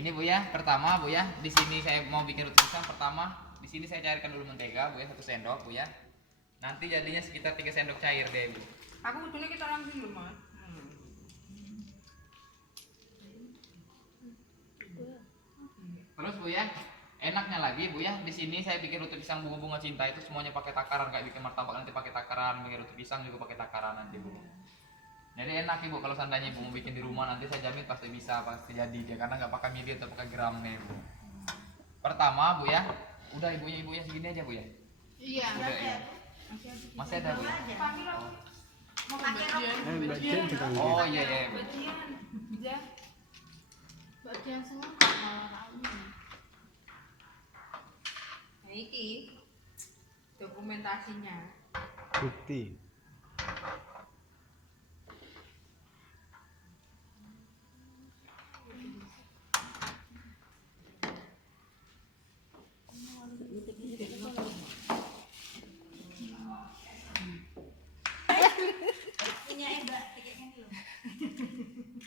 Ini Bu ya, pertama Bu ya, di sini saya mau bikin roti pisang. Pertama, di sini saya cairkan dulu mentega Bu ya, 1 sendok Bu ya. Nanti jadinya sekitar 3 sendok cair deh Bu. Aku udah kita langsung dulu mas. Terus Bu ya, enaknya lagi Bu ya, di sini saya bikin roti pisang bunga-bunga cinta itu semuanya pakai takaran, kayak bikin martabak nanti pakai takaran, bikin roti pisang juga pakai takaran nanti Bu. Jadi enak Ibu kalau seandainya Ibu mau bikin di rumah nanti saya jamin pasti bisa, pasti jadi dia karena nggak pakai mili atau pakai gram nih Bu. Pertama Bu ya, udah ibunya segini aja Bu ya. Iya. Udah ya. Masih ada Bu ya? Mau pakai Bagian juga Oh iya iya Bu. Bagian semua Nah, iki dokumentasinya. bukti.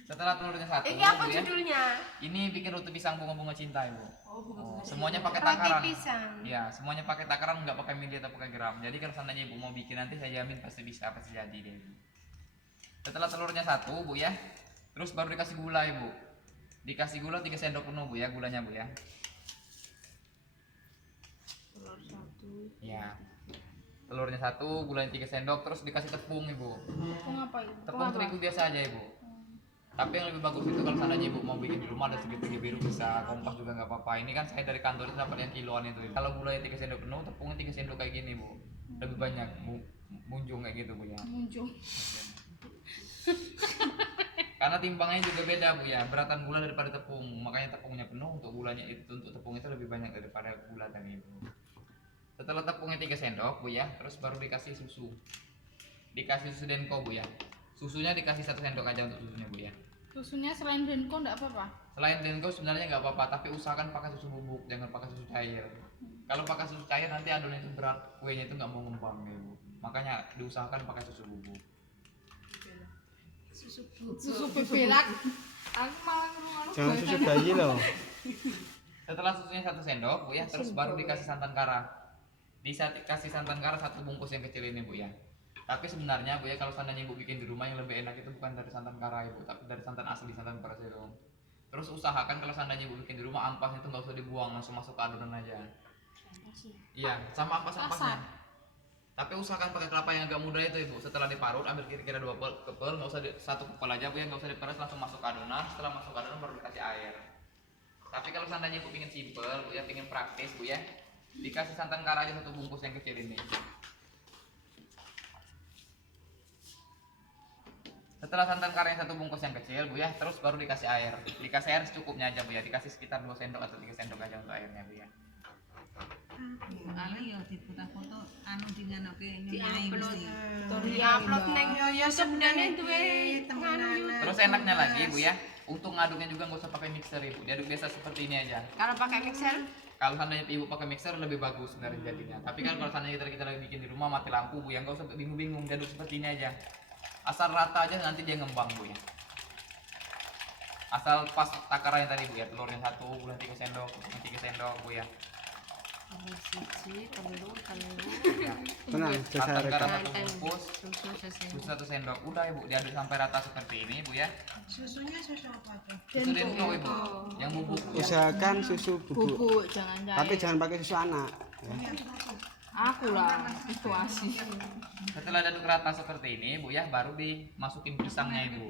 Setelah telurnya satu, ini apa Bu ya. judulnya? Ini bikin roti pisang bunga-bunga cinta Ibu. Oh, Semuanya pakai Roti takaran. pisang. Ya, semuanya pakai takaran, nggak pakai mili atau pakai gram. Jadi kalau seandainya Ibu mau bikin nanti saya jamin pasti bisa, pasti jadi deh. Bu. Setelah telurnya satu Bu ya, terus baru dikasih gula Ibu. Dikasih gula 3 sendok penuh Bu ya, gulanya Bu ya. Telur satu. Ya. Telurnya satu, gulanya 3 sendok, terus dikasih tepung Ibu. Tepung apa itu? Tepung terigu biasa aja Ibu. Tapi yang lebih bagus itu kalau seandainya Ibu mau bikin di rumah ada segitiga biru bisa, kompas juga nggak apa-apa. Ini kan saya dari kantor itu dapat yang kiloan itu. Ibu. Kalau gulanya 3 sendok penuh, tepungnya 3 sendok kayak gini Bu. Lebih banyak munjung kayak gitu Bu ya. Muncul. Karena timbangnya juga beda Bu ya, beratan gula daripada tepung. Makanya tepungnya penuh, untuk gulanya itu untuk tepung itu lebih banyak daripada gula tadi Bu. Setelah tepungnya 3 sendok Bu ya, terus baru dikasih susu. Dikasih susu Denko Bu ya. Susunya dikasih 1 sendok aja untuk susunya Bu ya. Susunya selain Denko enggak apa-apa? Selain Denko sebenarnya nggak apa-apa, tapi usahakan pakai susu bubuk, jangan pakai susu cair. Kalau pakai susu cair nanti adonan itu berat, kuenya itu nggak mau ngembang ya Bu. Makanya diusahakan pakai susu bubuk. Susu bebelak. Aku malah ngomong Jangan susu bayi loh. Setelah susunya 1 sendok Bu ya, terus baru dikasih santan kara. Dikasih santan kara 1 bungkus yang kecil ini Bu ya. Tapi sebenarnya Bu ya, kalau seandainya Ibu bikin di rumah yang lebih enak itu bukan dari santan kara Ibu, tapi dari santan asli, santan paracetamol. Terus usahakan kalau seandainya Ibu bikin di rumah ampasnya itu nggak usah dibuang, langsung masuk ke adonan aja. Iya, sama ampas-ampasnya. Tapi usahakan pakai kelapa yang agak muda itu Ibu. Setelah diparut, ambil kira-kira 2 kepel, nggak usah satu kepel aja Bu ya, nggak usah diperes, langsung masuk ke adonan. Setelah masuk ke adonan baru dikasih air. Tapi kalau seandainya Ibu pingin simple Bu ya, pingin praktis Bu ya, dikasih santan kara aja 1 bungkus yang kecil ini. Setelah santan kara yang 1 bungkus yang kecil Bu ya, terus baru dikasih air. Dikasih air secukupnya aja Bu ya, dikasih sekitar 2 sendok atau 3 sendok aja untuk airnya Bu ya. Ala ya dipoto anu diganoke Di-upload. mesti. Di-upload neng YouTube dan itu temenan. Terus enaknya lagi Bu ya, untuk ngaduknya juga nggak usah pakai mixer Ibu, diaduk biasa seperti ini aja. Kalau pakai mixer, Kalau seandainya Ibu pakai mixer lebih bagus sebenarnya jadinya. Tapi kan kalau seandainya kita lagi bikin di rumah mati lampu Bu ya, nggak usah bingung-bingung, diaduk seperti ini aja. Asal rata aja nanti dia ngembang Bu ya. Asal pas takaran yang tadi Bu ya, telurnya 1, gula 3 sendok, 3 sendok Bu ya. siji, telur. Ya. Tenang, saya Santan rekam. kara 1 bungkus, Susu sesendok. susu 1 sendok. Udah Ibu, diaduk sampai rata seperti ini Bu ya. Susunya susu apa tuh? Susu Denko Ibu, yang bubuk Bu ya. Usahakan susu bubuk. Bubuk jangan cair. Tapi jangan pakai susu anak. Ya. Aku lah itu asin. Setelah diaduk rata seperti ini Bu ya, baru dimasukin pisangnya Ibu.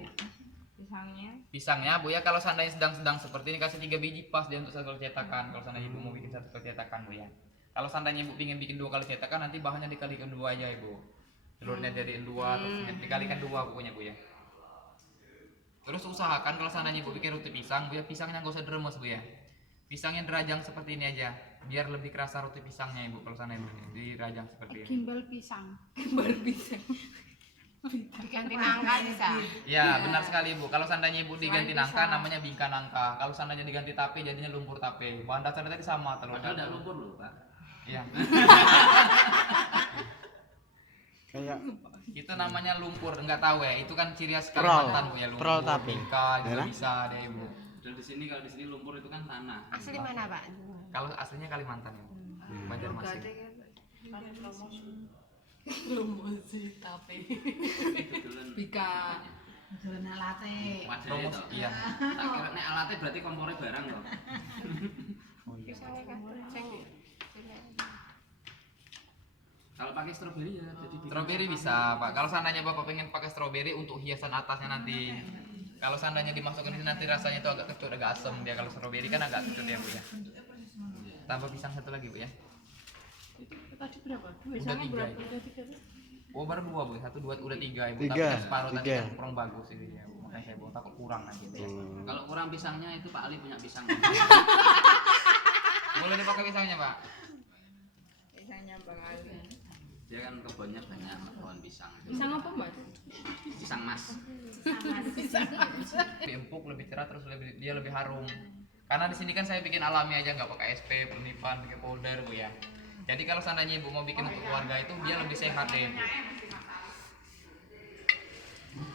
Pisangnya Bu ya, kalau seandainya sedang-sedang seperti ini kasih 3 biji pas dia untuk 1 kali cetakan. Kalau seandainya Ibu mau bikin 1 kali cetakan Bu ya. Kalau seandainya Ibu ingin bikin 2 kali cetakan, nanti bahannya dikalikan 2 aja Ibu. Telurnya jadiin 2, terus dikalikan 2 pokoknya Bu ya. Terus usahakan kalau seandainya Ibu bikin roti pisang Bu ya, pisangnya nggak usah diremes Bu ya. Pisangnya dirajang seperti ini aja, biar lebih kerasa roti pisangnya Ibu. Kalau seandainya Ibu dirajang seperti ini. Gimbal pisang. Ganti nangka bisa. Ya benar sekali Ibu. Kalau seandainya Ibu diganti nangka namanya bingka nangka. Kalau seandainya diganti tape jadinya lumpur tape. Bahan dasarnya tadi sama telur. Padahal ada lumpur loh Pak. Iya. Kayak Itu namanya lumpur, enggak tahu ya. Itu kan ciri khas Prol. Kalimantan Bu ya, lumpur. Prol tape. Bingka juga Ya, bisa deh Ibu. Dan di sini kalau di sini lumpur itu kan tanah. Asli mana, Pak? Kalau aslinya Kalimantan ya, Bu. Banjarmasin. Promosi tapi Itu dolen. Bika. Dolen alate. Wadah Promosi itu. iya. Tak kira nek alatnya berarti kompornya barang loh. Pisangnya kan sing Kalau pakai stroberi ya jadi bikin Stroberi bisa, Pak. Kalau seandainya Bapak pengen pakai stroberi untuk hiasan atasnya nanti. Kalau seandainya dimasukkan di sini nanti rasanya itu agak kecut, agak asam dia. Kalau stroberi kan agak kecut ya, Bu ya. Tambah pisang satu lagi, Bu ya. Tadi berapa? Dua Udah sama tiga berapa? ini. Udah tiga tuh. Oh baru dua, Bu. Satu dua udah tiga, Ibu. Tiga, Tapi yang separuh tadi tiga. kan kurang bagus ini ya, Bu. Makanya saya bawa takut kurang nanti. Bu, ya. Kalau kurang pisangnya itu Pak Ali punya pisang. Boleh dipakai pisangnya, Pak. Pisangnya Bang Ali. Dia kan kebunnya banyak pohon pisang. Pisang apa, Mas? Pisang mas. Lebih empuk, lebih cerah, terus dia lebih harum. Karena di sini kan saya bikin alami aja, nggak pakai SP, penipan, pakai powder, Bu ya. Jadi kalau seandainya Ibu mau bikin untuk keluarga itu dia lebih sehat deh, Bu.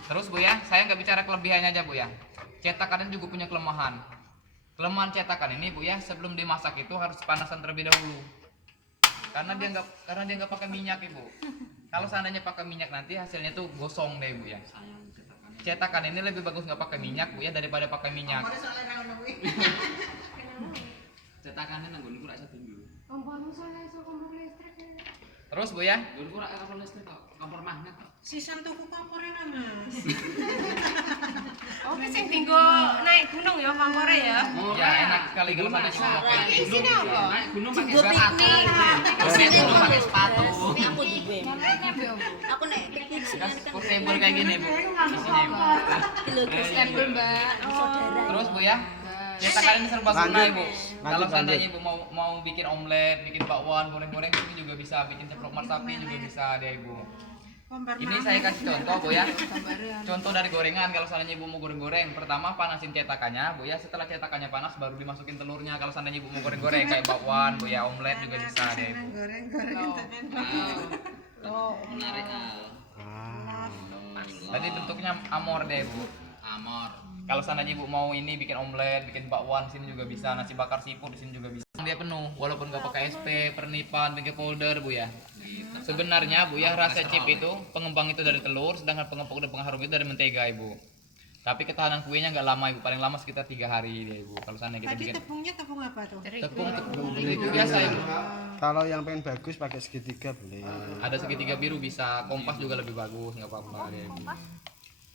Terus Bu ya, saya nggak bicara kelebihannya aja, Bu ya. Cetakan ini juga punya kelemahan. Kelemahan cetakan ini, Bu ya, sebelum dimasak itu harus panasan terlebih dahulu. Karena dia nggak pakai minyak, Ibu. Kalau seandainya pakai minyak nanti hasilnya tuh gosong deh, Bu ya. Cetakan ini lebih bagus nggak pakai minyak, Bu ya, daripada pakai minyak. Cetakannya nanggung kurang satu minggu. kompormu soalnya iso kompor listrik. Terus Bu ya, Dulu kurang kompor listrik kok, kompor magnet kok. Sisan tuku kompornya Mas. Oh, ki sing tinggo naik gunung ya kompore ya. ya enak sekali kalau seandainya Ibu mau pakai Isine apa? Naik gunung pakai Gue sepatu. piknik. Naik gunung pakai sepatu. Ini aku juga. Namanya Bel. Aku naik piknik portable kayak gini, Bu. Isinya, Ibu. Stempel, Mbak. Terus Bu ya, cetakan ini serbaguna, Lanjut. Ibu. Lanjut, Kalau lanjut. seandainya Ibu mau bikin omelet, bikin bakwan, goreng-goreng ini juga bisa, bikin ceplok marsapi juga bisa deh, Ibu. Ini saya kasih contoh, Bu ya. Contoh dari gorengan, kalau seandainya Ibu mau goreng-goreng, pertama panasin cetakannya, Bu ya. Setelah cetakannya panas baru dimasukin telurnya. Kalau seandainya Ibu mau goreng-goreng kayak bakwan, Bu ya, omelet juga bisa deh, Bu. Goreng-goreng Oh, menarik Al. Ah. Tadi bentuknya amor deh, Bu. Amor. Kalau seandainya Ibu mau ini bikin omelet, bikin bakwan, sini juga bisa, nasi bakar seafood di sini juga bisa. Dia penuh, walaupun nggak pakai SP, pernipan, pakai powder, Bu ya. Sebenarnya Bu ya, rasa chip itu pengembang itu dari telur, sedangkan pengepuk dan pengharum itu dari mentega, Ibu. Tapi ketahanan kuenya nggak lama, Ibu. Paling lama sekitar 3 hari dia, Ibu. Kalau seandainya kita Tadi bikin tepungnya tepung apa tuh? tepung itu biasa, Ibu. Kalau yang pengen bagus pakai segitiga boleh. Ada segitiga biru bisa, kompas juga lebih bagus, nggak apa-apa deh, Ibu.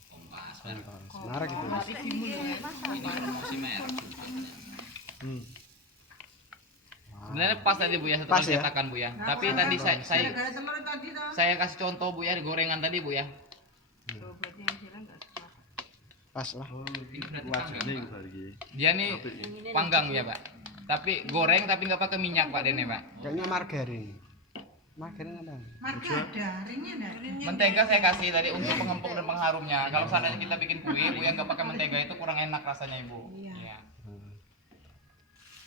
Kompas. Menarik itu. Ini promosi merek. Hmm. Sebenarnya pas tadi Bu ya, setelah Pas ya? cetakan Bu ya. Tapi tadi saya Gara-gara telur tadi tuh. saya kasih contoh Bu ya, di gorengan tadi Bu ya. Pas lah. Ini berarti Wajahnya panggang, itu Pak. lagi. Dia nih panggang ya, Pak. Tapi goreng tapi nggak pakai minyak, Pak Dene, Pak. Kayaknya margarin. Margarin ada. Marga ada, ringnya ada. Mentega saya kasih tadi untuk pengempuk dan pengharumnya. Kalau seandainya kita bikin kue, Bu yang nggak pakai mentega itu kurang enak rasanya, Ibu. Iya. Iya.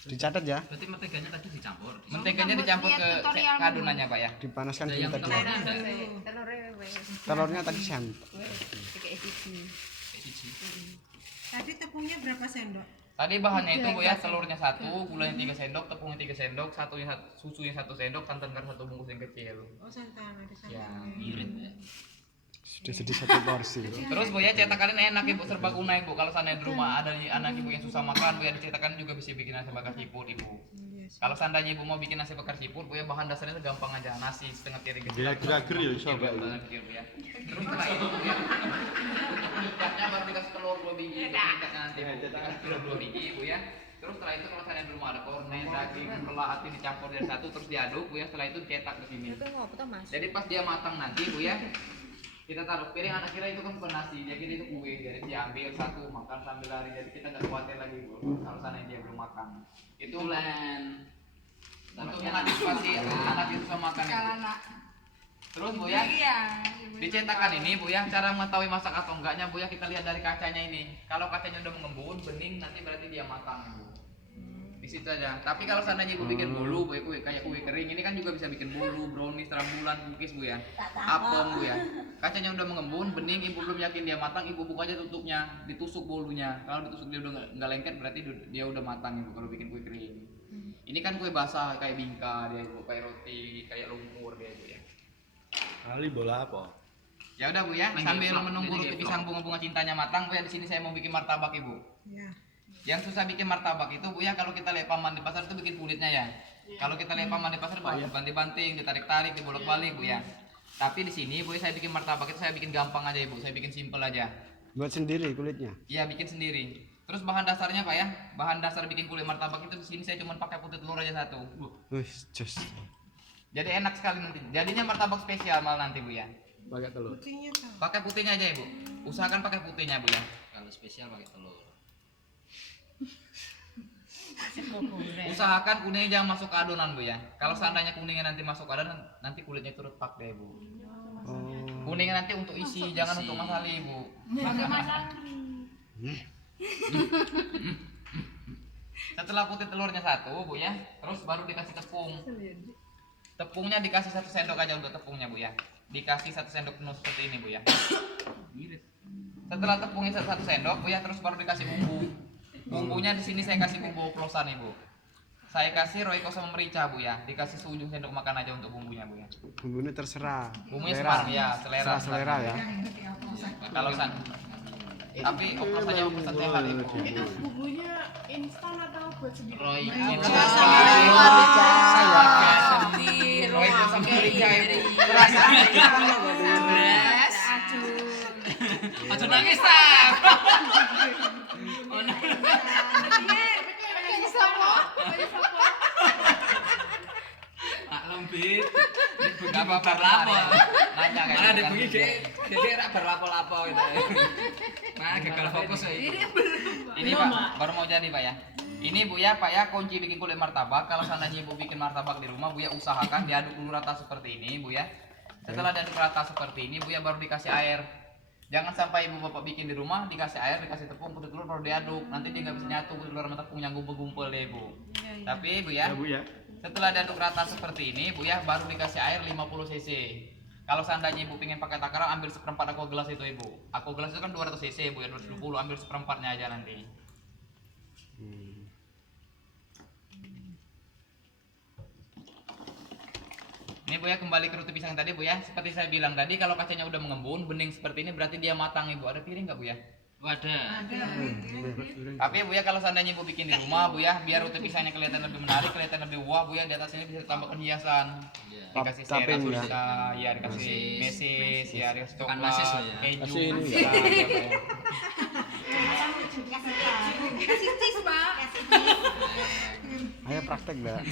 Dicatat ya. Berarti menteganya tadi dicampur. Menteganya dicampur ke adonannya, Pak ya. Dipanaskan Ada dulu yang tadi. telurnya ada. Telurnya tadi santai. Kayak siji. Tadi tepungnya berapa sendok? Tadi bahannya itu Bu ya, telurnya 1, gulanya 3 sendok, tepungnya 3 sendok, susunya 1 sendok, santan garam 1 bungkus yang kecil. Oh santan, ada Ya. santan. Irit ya. Sudah jadi satu porsi. Terus Bu ya, cetakan ini enak Ibu, serbaguna Ibu. Kalau seandainya di rumah ada anak Ibu yang susah makan, Bu ya, dicetakan juga bisa bikin nasi bakar seafood, Ibu. Iya sih. Kalau seandainya Ibu mau bikin nasi bakar seafood, Bu ya, bahan dasarnya itu gampang aja, nasi setengah piring kecil. Gerak-gerak ya iso, Pak. Bu ya. Terus setelah itu Bu ya, untuk penyedapnya baru dikasih telur 2 biji, untuk penyedapnya nanti Bu. Dikasih telur 2 biji, Bu ya. Terus setelah itu kalau seandainya di rumah ada kornet, daging, melati dicampur dari satu, terus diaduk, Bu ya. Setelah itu dicetak ke sini. Jadi pas dia matang nanti, Bu ya, kita taruh piring, anak kira itu kan bukan nasi, dia kira itu kue, jadi diambil satu makan sambil lari, jadi kita nggak khawatir lagi Bu kalau seandainya dia belum makan. Itu Bulan. untuk mengantisipasi anak itu susah makan itu. Terus Bu ya, di cetakan ini Bu ya, cara mengetahui masak atau enggaknya Bu ya, kita lihat dari kacanya ini. Kalau kacanya udah mengembun, bening, nanti berarti dia matang Bu. Di situ aja. Tapi kalau seandainya ibu bikin bolu, bu, kayak kue kering, ini kan juga bisa bikin bolu, brownies, rambulan, cookies bu ya, apem bu ya. Kacanya udah mengembun, bening, ibu belum yakin dia matang, ibu buka aja tutupnya, ditusuk bolunya. Kalau ditusuk dia udah nggak lengket, berarti dia udah matang ibu kalau bikin kue kering. Ini kan kue basah kayak bingka dia ibu, kayak roti, kayak lumpur dia ibu ya. Kali bola apa? Ya udah bu ya, Lagi sambil vlog, menunggu jadi roti kayak pisang bunga-bunga cintanya matang bu ya, di sini saya mau bikin martabak ibu. Ya. Yang susah bikin martabak itu bu ya, kalau kita lihat paman di pasar itu bikin kulitnya ya. Kalau kita lihat paman di pasar banting-banting, ditarik-tarik, dibolak-balik bu ya. Tapi di sini bu ya, saya bikin martabak itu saya bikin gampang aja ibu, saya bikin simple aja. Buat sendiri kulitnya. Iya bikin sendiri. Terus bahan dasarnya pak ya, bahan dasar bikin kulit martabak itu di sini saya cuma pakai putih telur aja satu. Wih, jos. Jadi enak sekali nanti. Jadinya martabak spesial malah nanti bu ya. Pakai telur. Putihnya tahu. Pakai putihnya aja ibu. Usahakan pakai putihnya bu ya. Kalau spesial pakai telur. Usahakan kuningnya jangan masuk ke adonan bu ya. Kalau seandainya kuningnya nanti masuk ke adonan, nanti kulitnya itu retak deh bu. Oh. Kuningnya nanti untuk isi, jangan untuk masali bu. Setelah putih telurnya satu bu ya, terus baru dikasih tepung. Tepungnya dikasih 1 sendok aja untuk tepungnya bu ya. Dikasih 1 sendok penuh seperti ini bu ya. Setelah tepungnya 1 sendok bu ya, terus baru dikasih bumbu. Bumbunya di sini saya kasih bumbu oplosan ibu. Saya kasih roiko sama merica bu ya. Dikasih seujung sendok makan aja untuk bumbunya bu ya. Bumbunya terserah. Bumbunya Selera. separuh ya, selera. Selera ya. Kalau tapi oplosannya oplosan sehat ibu. Itu bumbunya instan atau buat sendiri? Roiko Di roiko rumah. sama merica ibu. Beres. Aduh. Aja nangis tak. Tak lembit. Gak apa-apa Berlapo. Nanya kayak Malah gitu kan. dibengi dek rak berlapo-lapo gitu. Nah, gagal fokus ya. Ini pak, baru mau jadi pak ya. Ini bu ya pak ya, kunci bikin kulit martabak. Kalau seandainya ibu bikin martabak di rumah bu ya, usahakan diaduk dulu rata seperti ini bu ya. Setelah diaduk rata seperti ini bu ya, baru dikasih air. Jangan sampai ibu bapak bikin di rumah dikasih air, dikasih tepung, putih telur baru diaduk. Nanti dia nggak bisa nyatu putih telur sama tepung yang gumpul-gumpul deh bu. Tapi bu ya, Ya, Bu ya. setelah diaduk rata seperti ini bu ya, baru dikasih air 50 cc. Kalau seandainya ibu pengen pakai takaran, ambil seperempat aqua gelas itu ibu. Aqua gelas itu kan 200 cc bu ya, 220, ambil seperempatnya aja nanti. Ini bu ya, kembali ke roti pisang tadi bu ya. Seperti saya bilang tadi, kalau kacanya udah mengembun, bening seperti ini berarti dia matang ibu. Ada piring nggak bu ya? Wadah. Tapi bu ya, kalau seandainya ibu bikin di rumah bu ya, biar roti pisangnya kelihatan lebih menarik, kelihatan lebih wah bu ya, di atas ini bisa ditambahkan hiasan. Iya. Dikasih Topping serat ya. bisa, ya dikasih mesis, ya dikasih Bukan coklat, mesis loh ya. keju, Kasih ini bisa, ya, Pak, ya. Kasih cheese pak. Ayo praktek dah. Aku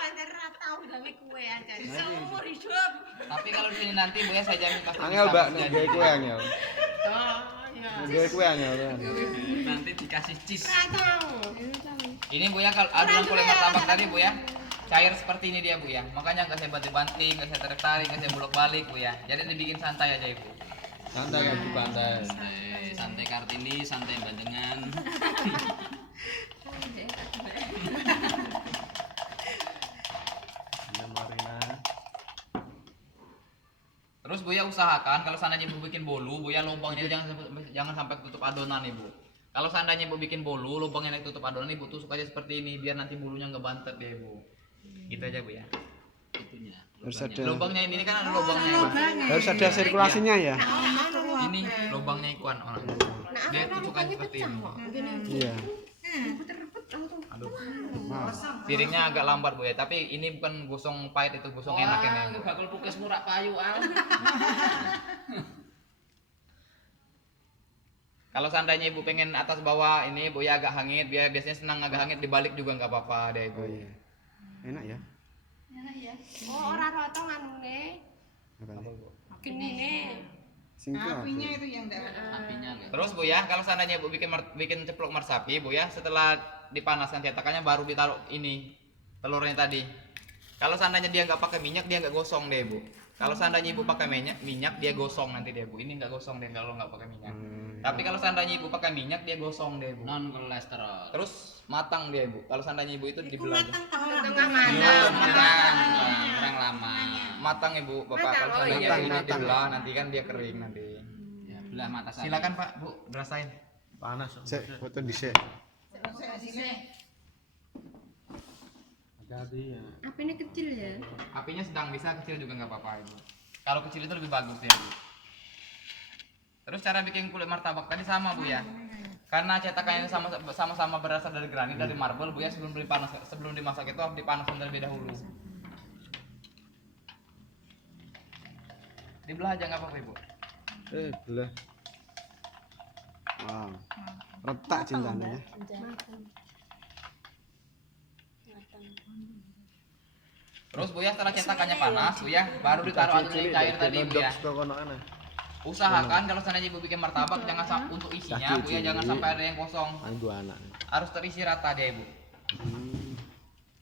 antar tahu gawe kue aja. Seumur hidup. Tapi kalau di sini nanti bu ya, saya jamin pasti Angel bisa, mbak, pasti nih jadi. gawe kue angel. Oh, ya. Gawe kue angel. Nanti dikasih cheese. Nggak tahu. Ini bu ya, kalau adonan kulit martabak tadi bu ya, cair seperti ini dia bu ya. Makanya nggak saya banting-banting, nggak saya tarik-tarik, nggak saya bolak-balik bu ya. Jadi dibikin santai aja ibu. Santai kan di pantai. Santai Kartini, santai Bandengan. Ya Marina. Terus bu ya, usahakan kalau seandainya ibu bikin bolu bu ya, lubangnya jangan sampai tutup adonan ibu. Kalau seandainya ibu bikin bolu, lubangnya tutup adonan, ibu tusuk aja seperti ini biar nanti bolunya nggak bantet ya ibu. Gitu aja bu ya. Itunya. Harus lubangnya. ada. Lubangnya ini kan ada lubangnya ibu. Harus ada sirkulasinya ya. Ini lubangnya ikuan orang. Dia tusuk aja seperti ini. Iya. Aduh. Maaf. Piringnya agak lambat bu ya, tapi ini bukan gosong pahit, itu gosong enak ini. Bu. Bakal pukis murah payu al. Kalau seandainya ibu pengen atas bawah ini bu ya agak hangit, biasanya senang agak hangit, dibalik juga nggak apa-apa deh ibu. Oh iya. Enak ya. Oh, ora rata nganune. Apa nih? Genine. Singkong. Apinya itu yang enggak Apinya enggak. Terus bu ya, kalau seandainya ibu bikin ceplok marsapi bu ya, setelah dipanaskan cetakannya baru ditaruh ini telurnya tadi. Kalau seandainya dia nggak pakai minyak, dia nggak gosong deh bu. Kalau seandainya ibu pakai minyak dia gosong nanti dia bu. Ini nggak gosong deh kalau nggak pakai minyak. Tapi kalau seandainya ibu pakai minyak dia gosong deh bu. Non kolesterol. Terus matang dia bu. Kalau seandainya ibu itu Iku dibelah. matang tak ora. Tengah Iya, mana? kurang lama. Matang ibu bapak. Matang, Kalau oh seandainya iya. ini Matang. dibelah nanti kan dia kering nanti. Ya, belah mata saya. Silakan pak bu rasain. Panas. Cek foto dhisik. Hati-hati ya. Apa ini kecil ya? Apinya sedang bisa kecil juga nggak apa-apa ibu. Kalau kecil itu lebih bagus ya bu. Terus cara bikin kulit martabak tadi sama bu ya. Karena cetakannya sama-sama berasal dari granit dari marble bu ya, sebelum dimasak itu harus dipanaskan terlebih dahulu. Dibelah aja nggak apa-apa ibu. Belah. Wow. Retak cintanya ya. Terus bu ya setelah cetakannya panas bu ya, baru ditaruh adonannya cair tadi bu ya. Usahakan kalau seandainya ibu bikin martabak jangan untuk isinya bu ya, jangan sampai ada yang kosong. Anggo anak. Harus terisi rata dia ibu.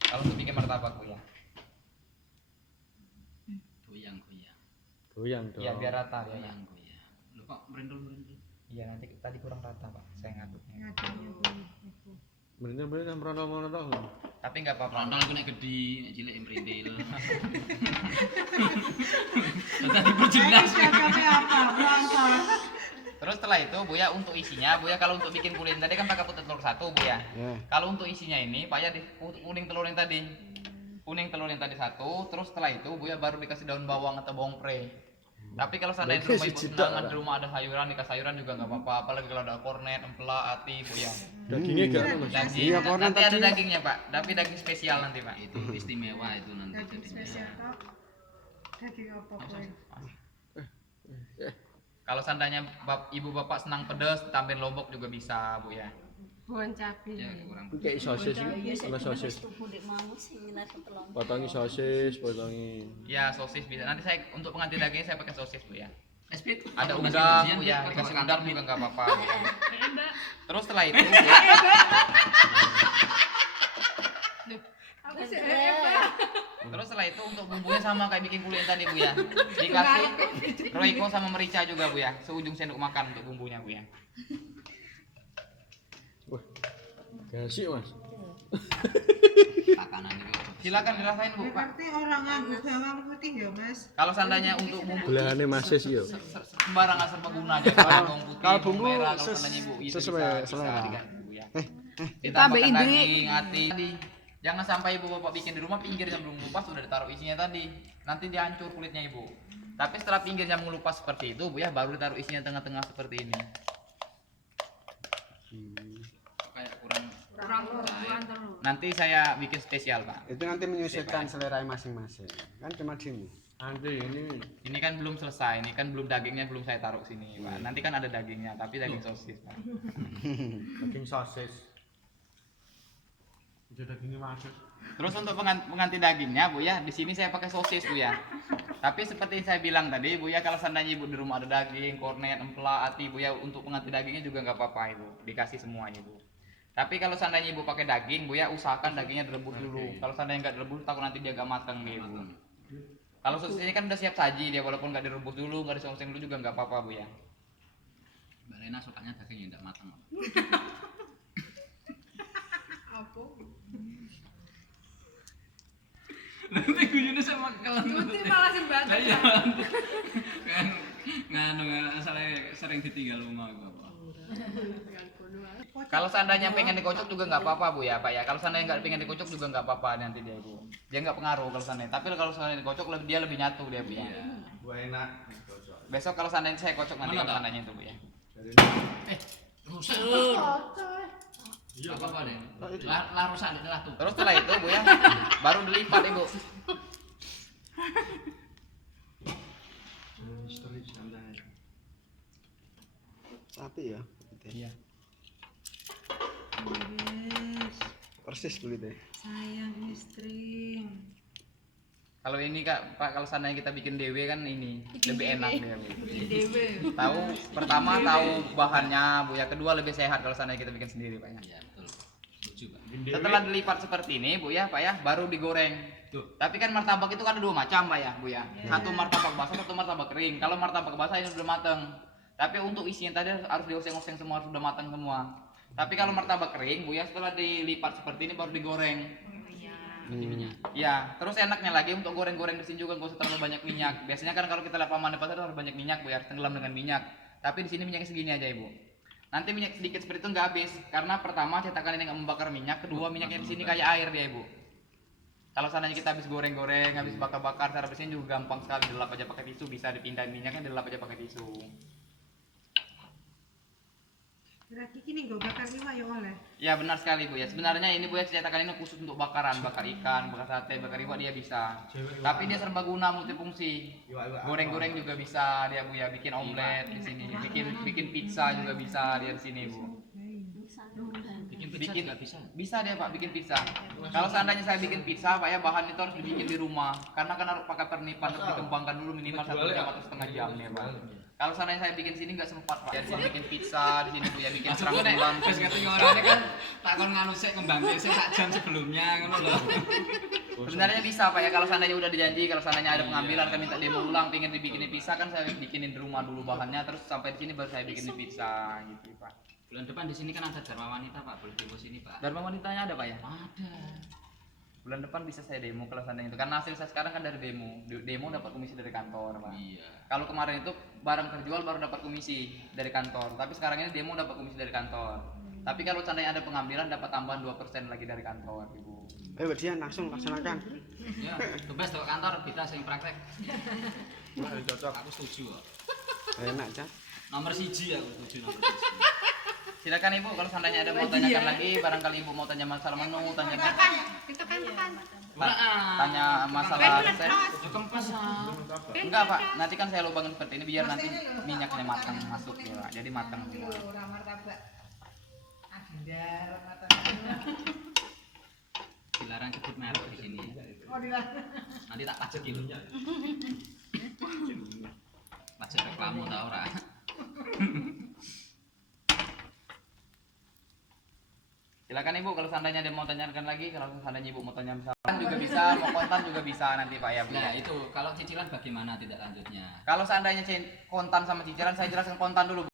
Kalau untuk bikin martabak bu ya. Goyang-goyang. Goyang dong. Iya biar rata dia. Ya. Goyang-goyang. Lu kok merindul-merindul? Iya nanti tadi kurang rata pak, saya ngaduknya. Bener-bener merondong-merondong. Tapi nggak apa-apa. Rontol iku nek gedhi, nek cilik merindil. Tadi perjelas. Cakapnya apa? Berangkat. Terus setelah itu bu ya untuk isinya bu ya, kalau untuk bikin kulit tadi kan pakai putih telur satu bu ya. Ya. Kalau untuk isinya ini pak ya di kuning telur yang tadi. Kuning telur yang tadi satu, terus setelah itu bu ya baru dikasih daun bawang atau bawang pre. Tapi kalau seandainya di rumah ibu senang, di rumah ada sayuran, dikasih sayuran juga nggak apa-apa. Apalagi kalau ada kornet, empela, ati bu ya. Dagingnya gak ada mas. Daging, Iya, kornet nanti ada tadi. dagingnya pak, tapi daging spesial nanti pak. Itu istimewa itu nanti Daging spesial jadinya. tok. Daging apa kowe? Kalau seandainya ibu bapak senang pedas, tambahin lombok juga bisa bu ya. Bukan cabai. Ya kurang. Kayak sosis iki, ono sosis. Potongi sosis, potongi. Ya sosis bisa. Nanti saya untuk pengganti dagingnya saya pakai sosis bu ya. Speed. Ada udang bu ya, dikasih udang juga nggak apa-apa. Bu, ya. Terus setelah itu, bu, terus setelah itu untuk bumbunya sama kayak bikin kulit tadi bu ya. Dikasih roiko sama merica juga bu ya, seujung sendok makan untuk bumbunya bu ya. Wah. Gasik mas. Takanan itu. Silakan dirasain bu pak. Berarti orang nganggo bawang putih ya, Mas? Kalau seandainya untuk bumbu Belahane masis yo. sembarangan serbaguna aja bawang putih, kalau bawang bumbu merah, kalau seandainya ibu itu sesuai selera. diganti, Bu, ya. Tambahin Ditambahkan diri. daging, hati. Jangan sampai ibu bapak bikin di rumah pinggirnya belum ngelupas sudah ditaruh isinya tadi. Nanti dia hancur kulitnya ibu. Tapi setelah pinggirnya mengelupas seperti itu bu ya, baru ditaruh isinya tengah-tengah seperti ini. Kayak kurang. terus. Nanti saya bikin spesial pak. Itu nanti menyesuaikan selera masing-masing. Kan cuma gini. Nanti ini Ini kan belum selesai, ini kan belum dagingnya belum saya taruh sini pak. Nanti kan ada dagingnya, tapi daging sosis pak. daging sosis. Itu dagingnya masis. Terus untuk pengganti dagingnya bu ya, di sini saya pakai sosis bu ya. Tapi seperti saya bilang tadi bu ya, kalau seandainya ibu di rumah ada daging, kornet, empela, ati bu ya, untuk pengganti dagingnya juga nggak apa-apa ibu, dikasih semuanya bu. Tapi kalau seandainya ibu pakai daging bu ya, usahakan dagingnya direbus dulu. Kalau seandainya nggak direbus, takut nanti dia nggak matang nih bu. Kalau sosis ini kan udah siap saji dia, walaupun nggak direbus dulu, nggak disoseng dulu juga nggak apa-apa bu ya. Mbak Lena sukanya daging yang tidak matang. Nanti guyune sama kawan. Tuti malah sembatan. Iya. Kan nganu asale sering ditinggal rumah Bapak. Kalau seandainya pengen dikocok juga nggak apa-apa bu ya pak ya. Kalau seandainya nggak pengen dikocok juga nggak apa-apa nanti dia bu. Dia nggak pengaruh kalau seandainya. Tapi kalau seandainya dikocok dia lebih nyatu dia bu ya. Gua enak. Besok kalau seandainya saya kocok nanti Mana, kalau Kak? seandainya itu bu ya. Rusak. Iya apa-apa deh. Lah rusak deh lah tuh. Terus setelah itu bu ya, baru dilipat ibu. Sapi ya. Iya. Yes. Persis kulitnya. Sayang istri. Kalau ini kak, pak kalau seandainya kita bikin dewe kan ini lebih enak dia bu. Dewe. Tahu pertama tahu bahannya bu ya, kedua lebih sehat kalau seandainya kita bikin sendiri pak ya. Iya betul. Setuju Pak. Setelah dilipat seperti ini bu ya pak ya, baru digoreng. Tapi kan martabak itu kan ada dua macam pak ya bu ya. Satu martabak basah, satu martabak kering. Kalau martabak basah ini sudah matang. Tapi untuk isinya tadi harus dioseng-oseng semua, harus sudah matang semua. Tapi kalau martabak kering bu ya setelah dilipat seperti ini baru digoreng. Ya, terus enaknya lagi untuk goreng-goreng di sini juga nggak usah terlalu banyak minyak. Biasanya kan kalau kita lihat paman di pasar harus banyak minyak bu ya, harus tenggelam dengan minyak. Tapi di sini minyaknya segini aja ibu. Nanti minyak sedikit seperti itu nggak habis, karena pertama cetakan ini nggak membakar minyak, kedua minyaknya di sini kayak air dia ibu. Kalau seandainya kita habis goreng-goreng, habis bakar-bakar, cara bersihnya juga gampang sekali, dilap aja pakai tisu, bisa dipindahin minyaknya, dilap aja pakai tisu. Berarti kini gue bakar lima ya oleh. Ya benar sekali bu ya. Sebenarnya ini bu ya cetakan ini khusus untuk bakaran, bakar ikan, bakar sate, bakar iwak dia bisa. Tapi dia serbaguna multifungsi. Goreng-goreng juga bisa dia bu ya, bikin omelet di sini, bikin pizza juga bisa dia di sini bu. Bikin pizza juga bisa. Bisa dia pak bikin pizza. Kalau seandainya saya bikin pizza pak ya bahan itu harus dibikin di rumah, karena kan harus pakai pernipan, harus dikembangkan dulu minimal 1 jam atau setengah jam nih pak. Kalau seandainya saya bikin sini nggak sempat pak. Ya, di sini bikin pizza, di sini bu ya bikin serang bulan. Wis ngerti orangnya kan tak kon nganu sik ngembangke sik sak jam sebelumnya ngono lho. Sebenarnya bisa pak ya kalau seandainya udah dijanji, kalau seandainya ada pengambilan kan minta demo ulang, pengen dibikinin pizza kan saya bikinin di rumah dulu bahannya, terus sampai di sini baru saya bikinin pizza gitu pak. Bulan depan di sini kan ada Dharma Wanita Pak, boleh demo sini Pak. Dharma Wanitanya ada pak ya? Ada. Bulan depan bisa saya demo kalau seandainya itu, karena hasil saya sekarang kan dari demo. Demo dapat komisi dari kantor pak. Iya. Kalau kemarin itu barang terjual baru dapat komisi dari kantor, tapi sekarang ini demo dapat komisi dari kantor. Tapi kalau seandainya ada pengambilan dapat tambahan 2% lagi dari kantor ibu. Ayo dia langsung laksanakan. Ya, tugas ke kantor kita sing praktek. Wah, cocok. Aku setuju kok. Enak Cak. Nomor 1 aku setuju nomor 1. Silakan ibu kalau seandainya ada mau tanyakan lagi, barangkali ibu mau tanya masalah menu, tanya tanya masalah resep. Yo kempes ah. Enggak pak, nanti kan saya lubangin seperti ini biar nanti minyaknya matang masuk ya pak, jadi matang semua. Dilarang sebut merek di sini. Nanti tak pajekin. Pajak reklamu ta ora? Silakan ibu kalau seandainya ada mau tanyakan lagi, kalau seandainya ibu mau tanya misalkan juga bisa, mau kontan juga bisa nanti pak ya bu. Nah, itu kalau cicilan bagaimana tindak lanjutnya? Kalau seandainya kontan sama cicilan, saya jelaskan kontan dulu.